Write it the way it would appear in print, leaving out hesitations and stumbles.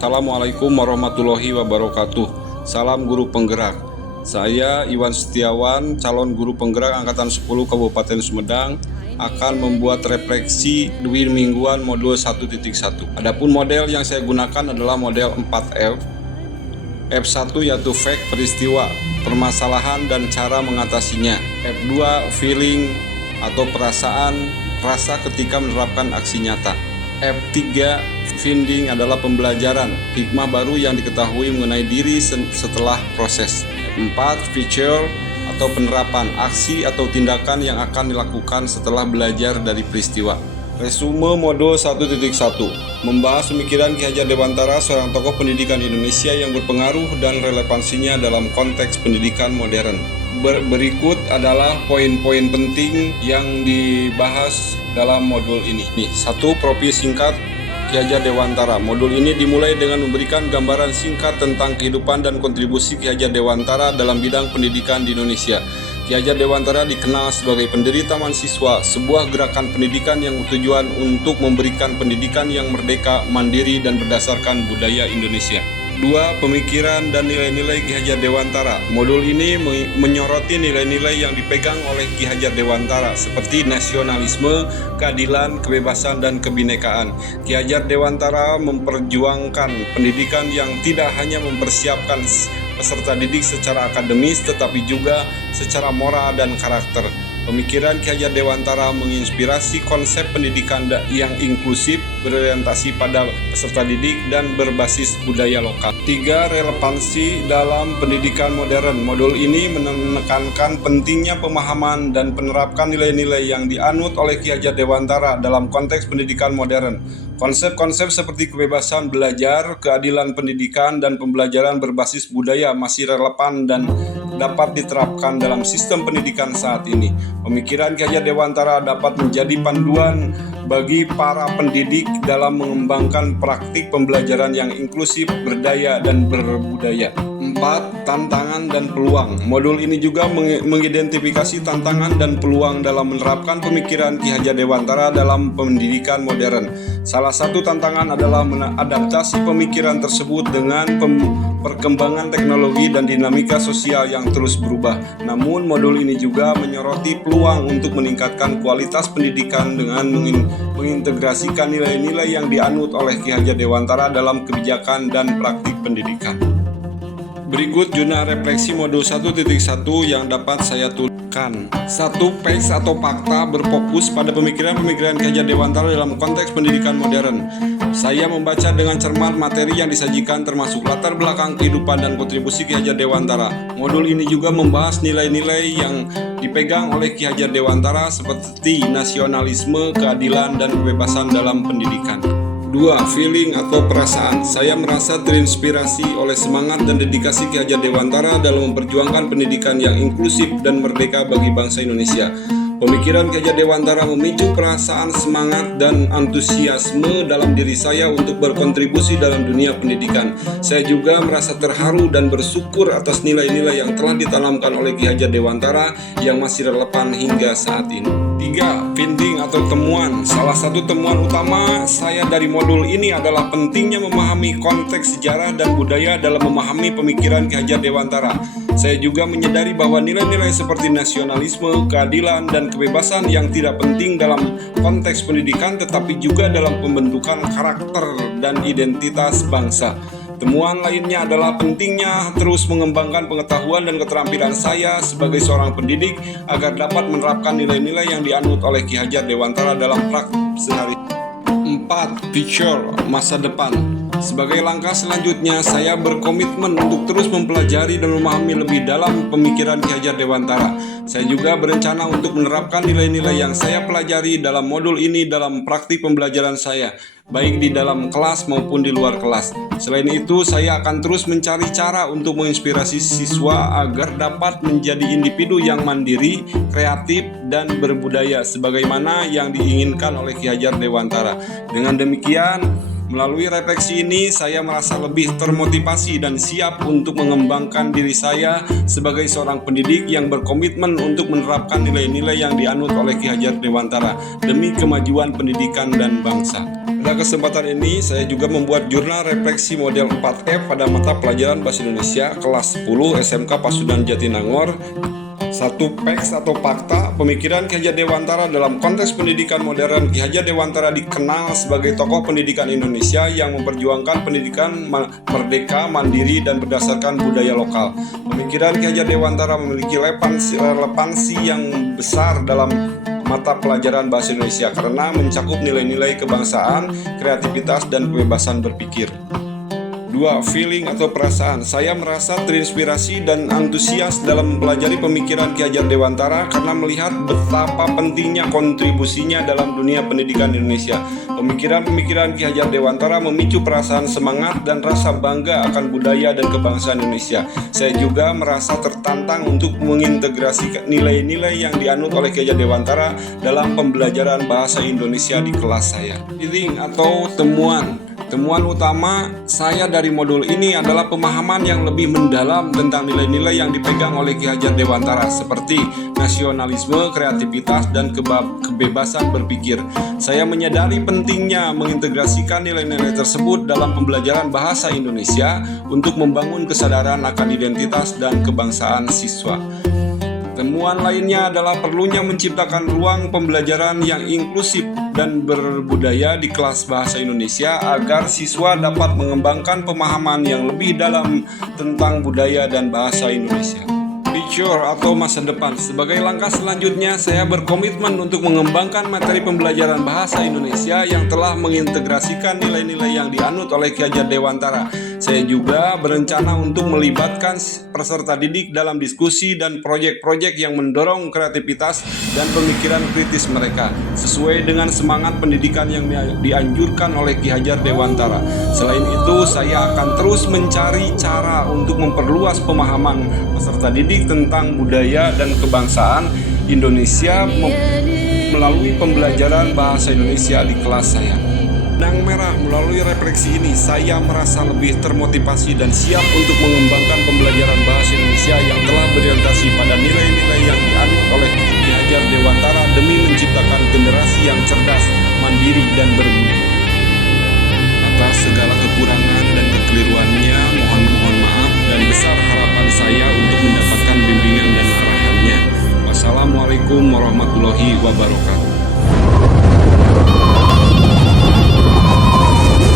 Assalamualaikum warahmatullahi wabarakatuh. Salam guru penggerak. Saya Iwan Setiawan, calon guru penggerak Angkatan 10 Kabupaten Sumedang, akan membuat refleksi dwi mingguan modul 1.1. Adapun model yang saya gunakan adalah model 4F. F1 yaitu fact, peristiwa, permasalahan dan cara mengatasinya. F2 feeling atau perasaan, rasa ketika menerapkan aksi nyata. F3 finding adalah pembelajaran, hikmah baru yang diketahui mengenai diri setelah proses. F4 feature atau penerapan, aksi atau tindakan yang akan dilakukan setelah belajar dari peristiwa. Resume modul 1.1 membahas pemikiran Ki Hajar Dewantara, seorang tokoh pendidikan Indonesia yang berpengaruh dan relevansinya dalam konteks pendidikan modern. Berikut adalah poin-poin penting yang dibahas dalam modul ini. 1. Profil singkat Ki Hajar Dewantara. Modul ini dimulai dengan memberikan gambaran singkat tentang kehidupan dan kontribusi Ki Hajar Dewantara dalam bidang pendidikan di Indonesia. Ki Hajar Dewantara dikenal sebagai pendiri Taman Siswa, sebuah gerakan pendidikan yang bertujuan untuk memberikan pendidikan yang merdeka, mandiri, dan berdasarkan budaya Indonesia. 2. Pemikiran dan nilai-nilai Ki Hajar Dewantara. Modul ini menyoroti nilai-nilai yang dipegang oleh Ki Hajar Dewantara seperti nasionalisme, keadilan, kebebasan, dan kebinekaan. Ki Hajar Dewantara memperjuangkan pendidikan yang tidak hanya mempersiapkan peserta didik secara akademis tetapi juga secara moral dan karakter. Pemikiran Ki Hajar Dewantara menginspirasi konsep pendidikan yang inklusif, berorientasi pada peserta didik, dan berbasis budaya lokal. 3. Relevansi dalam pendidikan modern. Modul ini menekankan pentingnya pemahaman dan penerapkan nilai-nilai yang dianut oleh Ki Hajar Dewantara dalam konteks pendidikan modern. Konsep-konsep seperti kebebasan belajar, keadilan pendidikan, dan pembelajaran berbasis budaya masih relevan dan dapat diterapkan dalam sistem pendidikan saat ini. Pemikiran Ki Hajar Dewantara dapat menjadi panduan bagi para pendidik dalam mengembangkan praktik pembelajaran yang inklusif, berdaya, dan berbudaya. 4. Tantangan dan peluang. Modul ini juga mengidentifikasi tantangan dan peluang dalam menerapkan pemikiran Ki Hajar Dewantara dalam pendidikan modern. Salah satu tantangan adalah mengadaptasi pemikiran tersebut dengan perkembangan teknologi dan dinamika sosial yang terus berubah. Namun modul ini juga menyoroti peluang untuk meningkatkan kualitas pendidikan dengan mengintegrasikan nilai-nilai yang dianut oleh Ki Hajar Dewantara dalam kebijakan dan praktik pendidikan. Berikut jurnal refleksi modul 1.1 yang dapat saya tuliskan. 1. Facts atau fakta berfokus pada pemikiran-pemikiran Ki Hajar Dewantara dalam konteks pendidikan modern. Saya membaca dengan cermat materi yang disajikan termasuk latar belakang kehidupan dan kontribusi Ki Hajar Dewantara. Modul ini juga membahas nilai-nilai yang dipegang oleh Ki Hajar Dewantara seperti nasionalisme, keadilan, dan kebebasan dalam pendidikan. 2. Feeling atau perasaan. Saya merasa terinspirasi oleh semangat dan dedikasi Ki Hajar Dewantara dalam memperjuangkan pendidikan yang inklusif dan merdeka bagi bangsa Indonesia. Pemikiran Ki Hajar Dewantara memicu perasaan semangat dan antusiasme dalam diri saya untuk berkontribusi dalam dunia pendidikan. Saya juga merasa terharu dan bersyukur atas nilai-nilai yang telah ditanamkan oleh Ki Hajar Dewantara yang masih relevan hingga saat ini. 3. Finding atau temuan. Salah satu temuan utama saya dari modul ini adalah pentingnya memahami konteks sejarah dan budaya dalam memahami pemikiran Ki Hajar Dewantara. Saya juga menyadari bahwa nilai-nilai seperti nasionalisme, keadilan, dan kebebasan yang tidak penting dalam konteks pendidikan tetapi juga dalam pembentukan karakter dan identitas bangsa. Temuan lainnya adalah pentingnya terus mengembangkan pengetahuan dan keterampilan saya sebagai seorang pendidik agar dapat menerapkan nilai-nilai yang dianut oleh Ki Hajar Dewantara dalam praktik sehari-hari. 4. Future, masa depan. Sebagai langkah selanjutnya, saya berkomitmen untuk terus mempelajari dan memahami lebih dalam pemikiran Ki Hajar Dewantara. Saya juga berencana untuk menerapkan nilai-nilai yang saya pelajari dalam modul ini dalam praktik pembelajaran saya, baik di dalam kelas maupun di luar kelas. Selain itu, saya akan terus mencari cara untuk menginspirasi siswa agar dapat menjadi individu yang mandiri, kreatif, dan berbudaya sebagaimana yang diinginkan oleh Ki Hajar Dewantara. Dengan demikian, Melalui refleksi ini, saya merasa lebih termotivasi dan siap untuk mengembangkan diri saya sebagai seorang pendidik yang berkomitmen untuk menerapkan nilai-nilai yang dianut oleh Ki Hajar Dewantara demi kemajuan pendidikan dan bangsa. Pada kesempatan ini, saya juga membuat jurnal refleksi model 4F pada mata pelajaran Bahasa Indonesia kelas 10 SMK Pasundan Jatinangor. Satu Facts atau fakta, pemikiran Ki Hajar Dewantara dalam konteks pendidikan modern. Ki Hajar Dewantara dikenal sebagai tokoh pendidikan Indonesia yang memperjuangkan pendidikan merdeka, mandiri, dan berdasarkan budaya lokal. Pemikiran Ki Hajar Dewantara memiliki relevansi yang besar dalam mata pelajaran Bahasa Indonesia karena mencakup nilai-nilai kebangsaan, kreativitas, dan kebebasan berpikir. 2. Feeling atau perasaan. Saya merasa terinspirasi dan antusias dalam mempelajari pemikiran Ki Hajar Dewantara karena melihat betapa pentingnya kontribusinya dalam dunia pendidikan Indonesia. Pemikiran-pemikiran Ki Hajar Dewantara memicu perasaan semangat dan rasa bangga akan budaya dan kebangsaan Indonesia. Saya juga merasa tertantang untuk mengintegrasikan nilai-nilai yang dianut oleh Ki Hajar Dewantara dalam pembelajaran bahasa Indonesia di kelas saya. Feeling atau temuan. Temuan utama saya dari modul ini adalah pemahaman yang lebih mendalam tentang nilai-nilai yang dipegang oleh Ki Hajar Dewantara seperti nasionalisme, kreativitas, dan kebebasan berpikir. Saya menyadari pentingnya mengintegrasikan nilai-nilai tersebut dalam pembelajaran bahasa Indonesia untuk membangun kesadaran akan identitas dan kebangsaan siswa. Temuan lainnya adalah perlunya menciptakan ruang pembelajaran yang inklusif dan berbudaya di kelas bahasa Indonesia agar siswa dapat mengembangkan pemahaman yang lebih dalam tentang budaya dan bahasa Indonesia. Future atau masa depan. Sebagai langkah selanjutnya, saya berkomitmen untuk mengembangkan materi pembelajaran bahasa Indonesia yang telah mengintegrasikan nilai-nilai yang dianut oleh Ki Hajar Dewantara. Saya juga berencana untuk melibatkan peserta didik dalam diskusi dan proyek-proyek yang mendorong kreativitas dan pemikiran kritis mereka, sesuai dengan semangat pendidikan yang dianjurkan oleh Ki Hajar Dewantara. Selain itu, saya akan terus mencari cara untuk memperluas pemahaman peserta didik tentang budaya dan kebangsaan Indonesia melalui pembelajaran bahasa Indonesia di kelas saya. Benang merah, melalui refleksi ini saya merasa lebih termotivasi dan siap untuk mengembangkan pembelajaran bahasa Indonesia yang telah berorientasi pada nilai-nilai yang dianut oleh Ki Hajar Dewantara demi menciptakan generasi yang cerdas, mandiri, dan berbudi. Atas segala kekurangan dan kekeliruannya, mohon maaf, dan besar harapan saya untuk mendapatkan bimbingan dan arahannya. Wassalamualaikum warahmatullahi wabarakatuh.